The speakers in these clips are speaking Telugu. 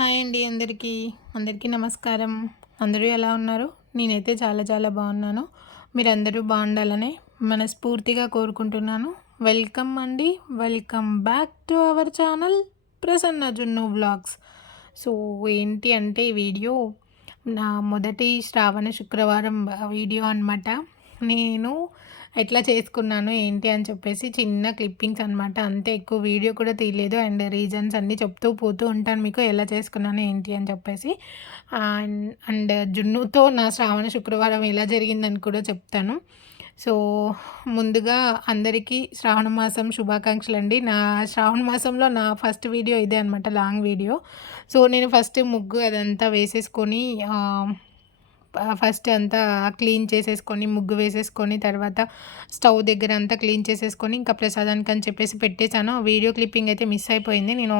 హాయ్ అండి అందరికీ నమస్కారం. అందరూ ఎలా ఉన్నారు? నేనైతే చాలా చాలా బాగున్నాను. మీరందరూ బాగుండాలని మనస్ఫూర్తిగా కోరుకుంటున్నాను. వెల్కమ్ అండి. Welcome back to our channel Prasanna జున్ను వ్లాగ్స్. సో ఏంటి అంటే ఈ వీడియో నా మొదటి శ్రావణ శుక్రవారం వీడియో అనమాట. నేను ఎట్లా చేసుకున్నాను ఏంటి అని చెప్పేసి చిన్న క్లిప్పింగ్స్ అనమాట. అంతే, ఎక్కువ వీడియో కూడా తీయలేదు. అండ్ రీజన్స్ అన్నీ చెప్తూ పోతూ ఉంటాను మీకు ఎలా చేసుకున్నాను ఏంటి అని చెప్పేసి. అండ్ అండ్ జున్నుతో నా శ్రావణ శుక్రవారం ఎలా జరిగిందని కూడా చెప్తాను. సో ముందుగా అందరికీ శ్రావణ మాసం శుభాకాంక్షలు అండి. నా శ్రావణ మాసంలో నా ఫస్ట్ వీడియో ఇదే అనమాట, లాంగ్ వీడియో. సో నేను ఫస్ట్ ముగ్గు అదంతా వేసేసుకొని ఫస్ట్ అంతా క్లీన్ చేసేసుకొని ముగ్గు వేసేసుకొని తర్వాత స్టవ్ దగ్గర అంతా క్లీన్ చేసేసుకొని ఇంకా ప్రసాదానికి అని చెప్పేసి పెట్టేశాను. వీడియో క్లిప్పింగ్ అయితే మిస్ అయిపోయింది. నేను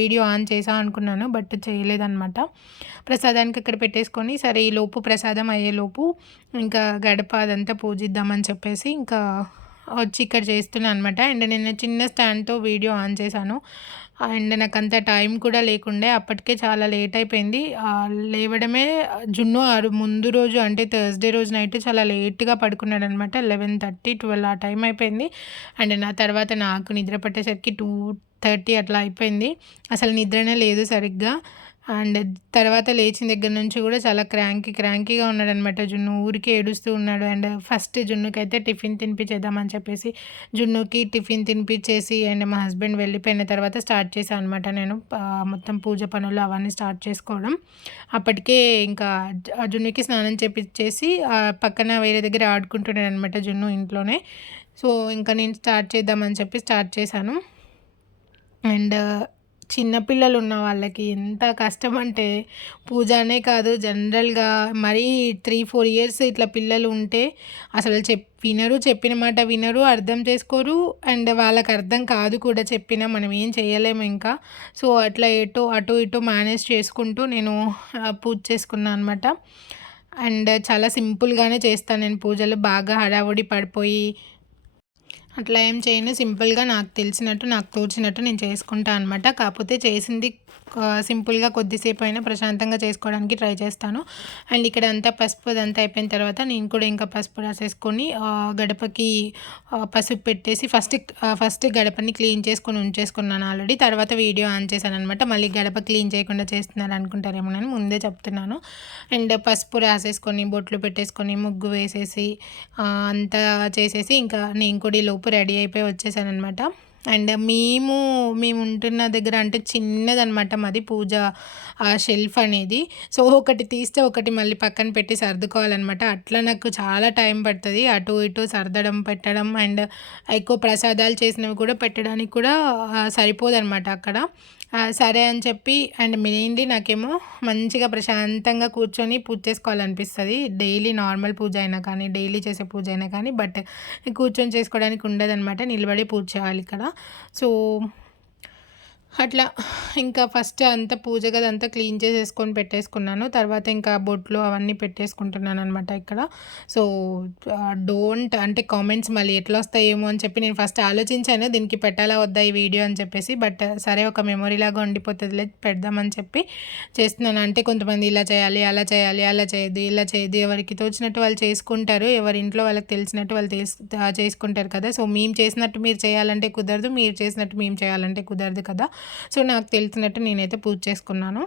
వీడియో ఆన్ చేసా అనుకున్నాను, బట్ చేయలేదన్నమాట. ప్రసాదానికి అక్కడ పెట్టేసుకొని సరే ఈలోపు ప్రసాదం అయ్యేలోపు ఇంకా గడప అదంతా పూజిద్దామని చెప్పేసి ఇంకా వచ్చి ఇక్కడ చేస్తున్నాను అనమాట. అండ్ నేను చిన్న స్టాండ్తో వీడియో ఆన్ చేశాను. అండ్ నాకు అంత టైం కూడా లేకుండే, అప్పటికే చాలా లేట్ అయిపోయింది. లేవడమే జున్ను ముందు రోజు అంటే థర్స్డే రోజు నైట్ చాలా లేట్గా పడుకున్నాడు అనమాట. 11:30, 12 ఆ టైం అయిపోయింది. అండ్ నా తర్వాత నాకు నిద్ర పట్టేసరికి 2:30 అట్లా అయిపోయింది. అసలు నిద్రనే లేదు సరిగ్గా. అండ్ తర్వాత లేచిన దగ్గర నుంచి కూడా చాలా క్రాంకీగా ఉన్నాడనమాట జున్ను. ఊరికే ఏడుస్తూ ఉన్నాడు. అండ్ ఫస్ట్ జున్నుకైతే టిఫిన్ తినిపించేద్దామని చెప్పేసి జున్నుకి టిఫిన్ తినిపించేసి అండ్ మా హస్బెండ్ వెళ్ళిపోయిన తర్వాత స్టార్ట్ చేశాను అనమాట నేను మొత్తం పూజ పనులు అవన్నీ స్టార్ట్ చేసుకోవడం. అప్పటికే ఇంకా జున్నుకి స్నానం చేపించేసి పక్కన వేరే దగ్గర ఆడుకుంటున్నాడు అనమాట జున్ను ఇంట్లోనే. సో ఇంకా నేను స్టార్ట్ చేద్దామని చెప్పి స్టార్ట్ చేశాను. అండ్ చిన్నపిల్లలు ఉన్న వాళ్ళకి ఎంత కష్టం అంటే పూజ అనే కాదు, జనరల్గా మరీ 3-4 ఇయర్స్ ఇట్లా పిల్లలు ఉంటే అసలు వినరు, చెప్పిన మాట వినరు, అర్థం చేసుకోరు. అండ్ వాళ్ళకి అర్థం కాదు కూడా చెప్పినా మనం ఏం చేయలేము ఇంకా. సో అట్లా అటు ఇటు మేనేజ్ చేసుకుంటూ నేను పూజ చేసుకున్నాను అనమాట. అండ్ చాలా సింపుల్గానే చేస్తాను నేను పూజలు, బాగా హడావుడి పడిపోయి అట్లా ఏం చేయను. సింపుల్గా నాకు తెలిసినట్టు నాకు తోచినట్టు నేను చేసుకుంటా అనమాట. కాకపోతే చేసింది సింపుల్గా కొద్దిసేపు అయినా ప్రశాంతంగా చేసుకోవడానికి ట్రై చేస్తాను. అండ్ ఇక్కడ అంతా పసుపు అదంతా అయిపోయిన తర్వాత నేను కూడా ఇంకా పసుపు రాసేసుకొని గడపకి పసుపు పెట్టేసి ఫస్ట్ గడపని క్లీన్ చేసుకొని ఉంచేసుకున్నాను ఆల్రెడీ. తర్వాత వీడియో ఆన్ చేశాను అనమాట. మళ్ళీ గడప క్లీన్ చేయకుండా చేస్తున్నారు అనుకుంటారేమో అని ముందే చెప్తున్నాను. అండ్ పసుపు రాసేసుకొని బొట్లు పెట్టేసుకొని ముగ్గు వేసేసి అంతా చేసేసి ఇంకా నేను కూడా ఈ లోపు రెడీ అయిపోయి వచ్చేసానమాట. అండ్ మేము ఉంటున్న దగ్గర అంటే చిన్నదనమాట మాది పూజ షెల్ఫ్ అనేది. సో ఒకటి తీస్తే ఒకటి మళ్ళీ పక్కన పెట్టి సర్దుకోవాలన్నమాట. అట్లా నాకు చాలా టైం పడుతుంది అటు ఇటు సర్దడం పెట్టడం. అండ్ ఎక్కువ ప్రసాదాలు చేసినవి కూడా పెట్టడానికి కూడా సరిపోదన్నమాట అక్కడ. సరే అని చెప్పి అండ్ మెయిన్లీ నాకేమో మంచిగా ప్రశాంతంగా కూర్చొని పూజ చేసుకోవాలనిపిస్తుంది. డైలీ నార్మల్ పూజ అయినా కానీ డైలీ చేసే పూజ అయినా కానీ, బట్ కూర్చొని చేసుకోవడానికి ఉండదన్నమాట, నిలబడి పూజ చేయాలి ఇక్కడ. సో అట్లా ఇంకా ఫస్ట్ అంతా పూజ గదంతా క్లీన్ చేసేసుకొని పెట్టేసుకున్నాను. తర్వాత ఇంకా బొట్లు అవన్నీ పెట్టేసుకుంటున్నాను అనమాట ఇక్కడ. సో డోంట్ అంటే కామెంట్స్ మళ్ళీ ఎట్లా వస్తాయేమో అని చెప్పి నేను ఫస్ట్ ఆలోచించాను దీనికి పెట్టాలా వద్దా ఈ వీడియో అని చెప్పేసి. బట్ సరే ఒక మెమొరీలాగా ఉండిపోతుందిలే పెడదామని చెప్పి చేస్తున్నాను. అంటే కొంతమంది ఇలా చేయాలి అలా చేయాలి, అలా చేయదు ఇలా చేయదు, ఎవరికి తోచినట్టు వాళ్ళు చేసుకుంటారు, ఎవరి ఇంట్లో వాళ్ళకి తెలిసినట్టు వాళ్ళు చేసుకుంటారు కదా. సో మేము చేసినట్టు మీరు చేయాలంటే కుదరదు, మీరు చేసినట్టు మేము చేయాలంటే కుదరదు కదా. సో నాకు తెలిసినట్టు నేనైతే పూజ చేసుకున్నాను.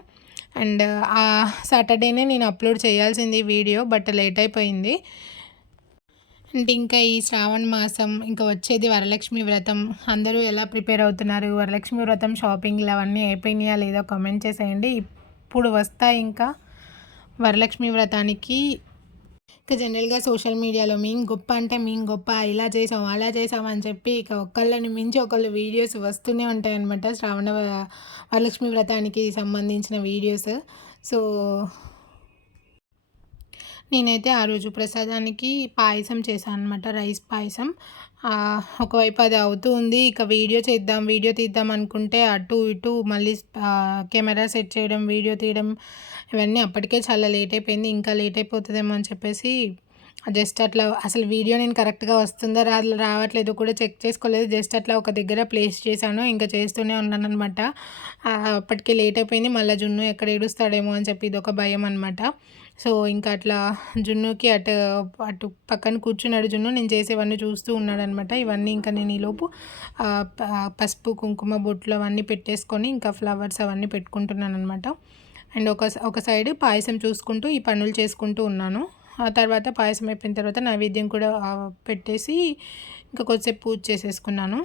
అండ్ ఆ సాటర్డేనే నేను అప్లోడ్ చేయాల్సింది వీడియో, బట్ లేట్ అయిపోయింది. అంటే ఇంకా ఈ శ్రావణ మాసం ఇంకా వచ్చేది వరలక్ష్మి వ్రతం. అందరూ ఎలా ప్రిపేర్ అవుతున్నారు? వరలక్ష్మి వ్రతం షాపింగ్లు అవన్నీ అయిపోయినాయా లేదో కామెంట్ చేసేయండి. ఇప్పుడు వస్తాయి ఇంకా వరలక్ష్మి వ్రతానికి. ఇక జనరల్గా సోషల్ మీడియాలో మేము గొప్ప అంటే మేము గొప్ప, ఇలా చేసాం అలా చేసాం అని చెప్పి ఇక ఒకళ్ళని మించి ఒకళ్ళు వీడియోస్ వస్తూనే ఉంటాయన్నమాట వరలక్ష్మి వ్రతానికి సంబంధించిన వీడియోస్. సో నేనైతే ఆ రోజు ప్రసాదానికి పాయసం చేశాను అనమాట, రైస్ పాయసం. ఒకవైపు అది అవుతూ ఉంది, ఇక వీడియో తీద్దాం అనుకుంటే అటు ఇటు మళ్ళీ కెమెరా సెట్ చేయడం, వీడియో తీయడం ఇవన్నీ అప్పటికే చాలా లేట్ అయిపోయింది. ఇంకా లేట్ అయిపోతుందేమో అని చెప్పేసి జస్ట్ అట్లా అసలు వీడియో నేను కరెక్ట్‌గా వస్తుందా రావట్లేదో కూడా చెక్ చేసుకోలేదు. జస్ట్ అట్లా ఒక దగ్గర ప్లేస్ చేశాను. ఇంకా చేస్తూనే ఉన్నాననమాట. అప్పటికి లేట్ అయిపోయింది. మళ్ళా జున్ను ఎక్కడ ఏడుస్తాడేమో అని చెప్పి ఇదొక భయం అనమాట. సో, ఇంకా అట్లా జున్నుకి అటు పక్కన కూర్చున్నాడు జున్ను. నేను చేసేవన్నీ చూస్తూ ఉన్నాడనమాట. ఇవన్నీ ఇంకా నేను ఈలోపు పసుపు, కుంకుమ బొట్లు అవన్నీ పెట్టేసుకొని ఇంకా ఫ్లవర్స్ అవన్నీ పెట్టుకుంటున్నాననమాట. అండ్ ఒక సైడ్ పాయసం చూసుకుంటూ ఈ పనులు చేసుకుంటూ ఉన్నాను. ఆ తర్వాత పాయసం అయిపోయిన తర్వాత నైవేద్యం కూడా పెట్టేసి ఇంకా కొద్దిసేపు పూజ చేసేసుకున్నాను.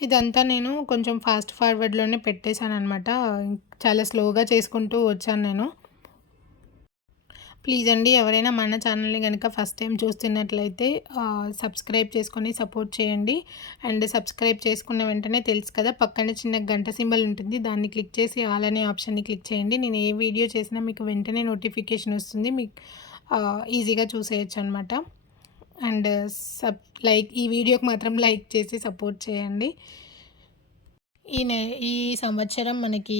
ఇదంతా నేను కొంచెం ఫాస్ట్ ఫార్వర్డ్‌లోనే పెట్టేశాననమాట. చాలా స్లోగా చేసుకుంటూ వచ్చాను నేను. ప్లీజ్ అండి, ఎవరైనా మన ఛానల్ని కనుక ఫస్ట్ టైం చూస్తున్నట్లయితే సబ్స్క్రైబ్ చేసుకొని సపోర్ట్ చేయండి. అండ్ సబ్స్క్రైబ్ చేసుకున్న వెంటనే తెలుసు కదా, పక్కన చిన్న గంట సింబల్ ఉంటుంది, దాన్ని క్లిక్ చేసి ఆల్ అనే ఆప్షన్ని క్లిక్ చేయండి. నేను ఏ వీడియో చేసినా మీకు వెంటనే నోటిఫికేషన్ వస్తుంది. మీకు ఈజీగా చూసేయచ్చు అనమాట. అండ్ ఈ వీడియోకి మాత్రం లైక్ చేసి సపోర్ట్ చేయండి. ఈ సంవత్సరం మనకి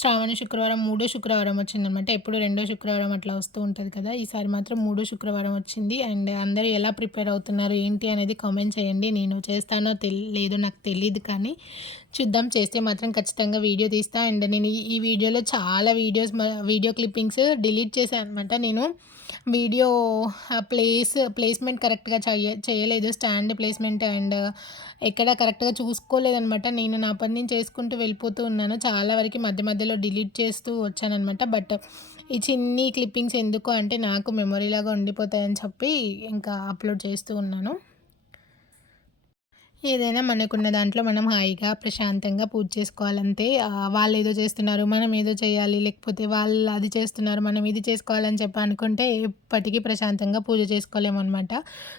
శ్రావణ శుక్రవారం, మూడో శుక్రవారం వచ్చిందనమాట. ఎప్పుడు రెండో శుక్రవారం అట్లా వస్తూ ఉంటుంది కదా, ఈసారి మాత్రం మూడో శుక్రవారం వచ్చింది. అండ్ అందరూ ఎలా ప్రిపేర్ అవుతున్నారు ఏంటి అనేది కామెంట్ చేయండి. నేను చేస్తానో లేదో నాకు తెలీదు, కానీ చూద్దాం. చేస్తే మాత్రం ఖచ్చితంగా వీడియో తీస్తా. అండ్ నేను ఈ వీడియోలో చాలా వీడియో క్లిప్పింగ్స్ డిలీట్ చేశాను అనమాట. నేను వీడియో ప్లేస్మెంట్ కరెక్ట్గా చేయలేదు. స్టాండ్ ప్లేస్మెంట్ అండ్ ఎక్కడ కరెక్ట్గా చూసుకోలేదనమాట. నేను నా పని నేను చేసుకుంటూ వెళ్ళిపోతూ ఉన్నాను. చాలా వరకు మధ్య మధ్యలో డిలీట్ చేస్తూ వచ్చాననమాట. బట్ ఈ చిన్ని క్లిప్పింగ్స్ ఎందుకు అంటే నాకు మెమొరీలాగా ఉండిపోతాయని చెప్పి ఇంకా అప్లోడ్ చేస్తూ ఉన్నాను. ఏదైనా మనకున్న దాంట్లో మనం హాయిగా ప్రశాంతంగా పూజ చేసుకోవాలంతే. వాళ్ళు ఏదో చేస్తున్నారు, మనం ఏదో చేయాలి, లేకపోతే వాళ్ళు అది చేస్తున్నారు, మనం ఇది చేసుకోవాలని చెప్పి అనుకుంటే ఎప్పటికీ ప్రశాంతంగా పూజ చేసుకోలేమన్నమాట.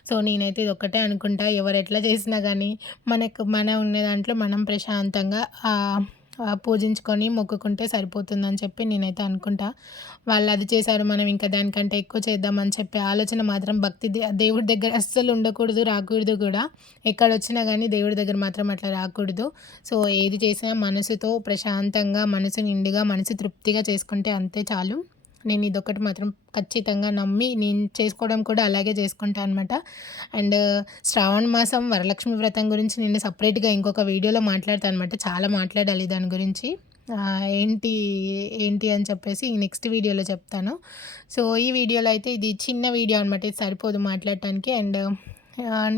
సో, నేనైతే ఇది ఒక్కటే అనుకుంటా, ఎవరు ఎట్లా చేసినా కానీ మన ఉన్న దాంట్లో మనం ప్రశాంతంగా పూజించుకొని మొక్కుకుంటే సరిపోతుందని చెప్పి నేనైతే అనుకుంటా. వాళ్ళు అది చేశారు, మనం ఇంకా దానికంటే ఎక్కువ చేద్దామని చెప్పే ఆలోచన మాత్రం దేవుడి దగ్గర అస్సలు ఉండకూడదు, రాకూడదు కూడా. ఎక్కడొచ్చినా కానీ దేవుడి దగ్గర మాత్రం అట్లా రాకూడదు. సో, ఏది చేసినా మనసుతో ప్రశాంతంగా, మనసు నిండుగా, మనసు తృప్తిగా చేసుకుంటే అంతే చాలు. నేను ఇదొకటి మాత్రం ఖచ్చితంగా నమ్మి నేను చేసుకోవడం కూడా అలాగే చేసుకుంటా అనమాట. అండ్ శ్రావణ మాసం వరలక్ష్మి వ్రతం గురించి నేను సపరేట్గా ఇంకొక వీడియోలో మాట్లాడతాను అనమాట. చాలా మాట్లాడాలి దాని గురించి. ఏంటి ఏంటి అని చెప్పేసి నెక్స్ట్ వీడియోలో చెప్తాను. సో, ఈ వీడియోలో అయితే ఇది చిన్న వీడియో అనమాట. ఇది సరిపోదు మాట్లాడటానికి. అండ్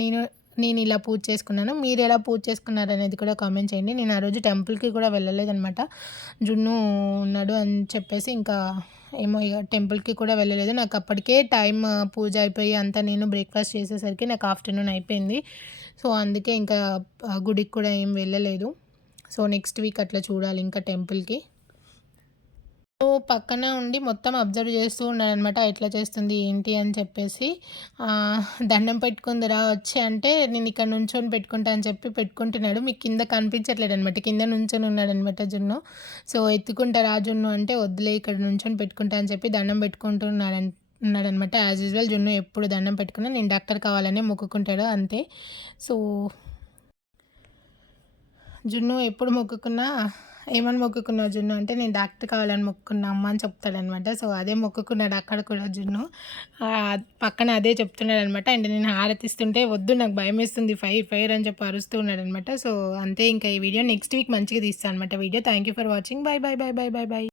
నేను నేను ఇలా పూజ చేసుకున్నాను. మీరు ఎలా పూజ చేసుకున్నారనేది కూడా కామెంట్ చేయండి. నేను ఆ రోజు టెంపుల్కి కూడా వెళ్ళలేదనమాట. జున్ను ఉన్నాడు అని చెప్పేసి ఇంకా ఏమో ఇక టెంపుల్కి కూడా వెళ్ళలేదు. నాకు అప్పటికే టైం పూజ అయిపోయి అంతా నేను బ్రేక్ఫాస్ట్ చేసేసరికి నాకు ఆఫ్టర్నూన్ అయిపోయింది. సో, అందుకే ఇంకా గుడికి కూడా ఏం వెళ్ళలేదు. సో, నెక్స్ట్ వీక్ అట్లా చూడాలి ఇంకా టెంపుల్కి. సో, పక్కన ఉండి మొత్తం అబ్జర్వ్ చేస్తూ ఉన్నాడనమాట. ఎట్లా చేస్తుంది ఏంటి అని చెప్పేసి. దండం పెట్టుకుందిరా వచ్చి అంటే, నేను ఇక్కడ నుంచొని పెట్టుకుంటా అని చెప్పి పెట్టుకుంటున్నాడు. మీకు కింద కనిపించట్లేదనమాట. కింద నుంచొని ఉన్నాడనమాట జున్ను. సో, ఎత్తుకుంటారా జున్ను అంటే, వద్దులే ఇక్కడ నుంచొని పెట్టుకుంటా అని చెప్పి దండం ఉన్నాడనమాట. యాజ్ యూజువల్ జున్ను ఎప్పుడు దండం పెట్టుకున్నా నేను డాక్టర్ కావాలనే మొక్కుకుంటాడు అంతే. సో, జున్ను ఎప్పుడు మొక్కుకున్నా ఏమని మొక్కుకున్నావు జున్ను అంటే, నేను డాక్టర్ కావాలని మొక్కుకున్నా అమ్మ అని చెప్తాడనమాట. సో, అదే మొక్కుకున్నాడు అక్కడ కూడా జున్ను. పక్కన అదే చెప్తున్నాడనమాట. అండ్ నేను హారతిస్తుంటే వద్దు నాకు భయమేస్తుంది, ఫైర్ ఫైర్ అని చెప్పి అరుస్తూ ఉన్నాడనమాట. సో, అంతే ఇంకా ఈ వీడియో నెక్స్ట్ వీక్ మంచిగా తీస్తాను అనమాట video. Thank you for watching. By by by by by by.